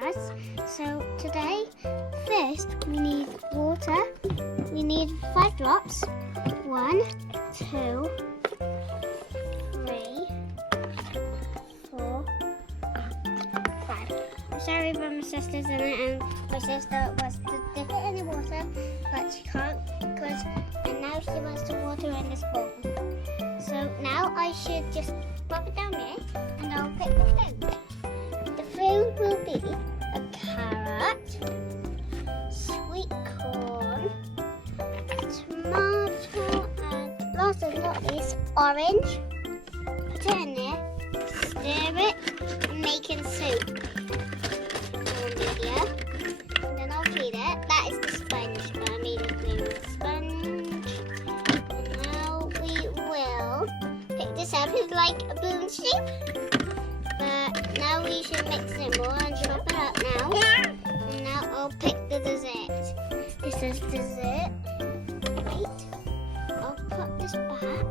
has. So today, first we need water. We need 5 drops. 1, 2, 3, 4, 5. I'm sorry but my sister's in it, and my sister wants to dip it in the water, but she can't and now she wants the water in this bowl. So now I should just pop it down there and I'll pick the food. The food will be a carrot, sweet corn, tomato, and last but not least, orange. Put it in there, stir it, and making soup. And then I'll feed it. That is the sponge, but I made it with sponge. And now we will pick this up. It's like a balloon shape. But now we should mix it more and chop it up now. And now I'll pick the dessert. This is dessert. Wait. I'll put this back.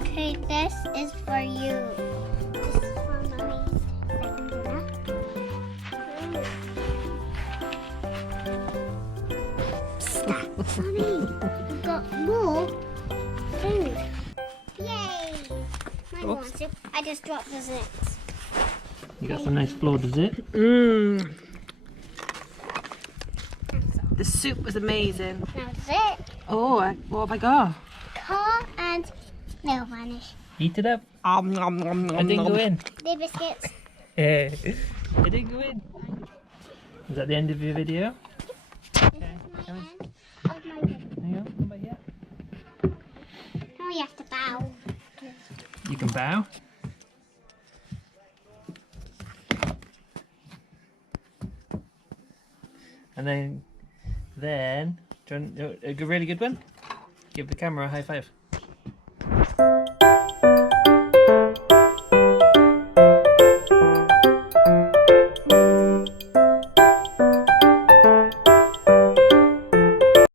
Okay, this is for you. This is for Mommy's second dinner. Stop, Mommy. We've got more food. Yay! Mine wants it. I just dropped dessert. You got some nice flour dessert. The soup was amazing. Now dessert. Oh, what have I got? Car and nail varnish. Eat it up. I didn't go in. The biscuits. It didn't go in. Is that the end of your video? This is my end of my video. Hang on, come back yet. Now you have to bow. You can bow. And then, do you want a really good one? Give the camera a high five.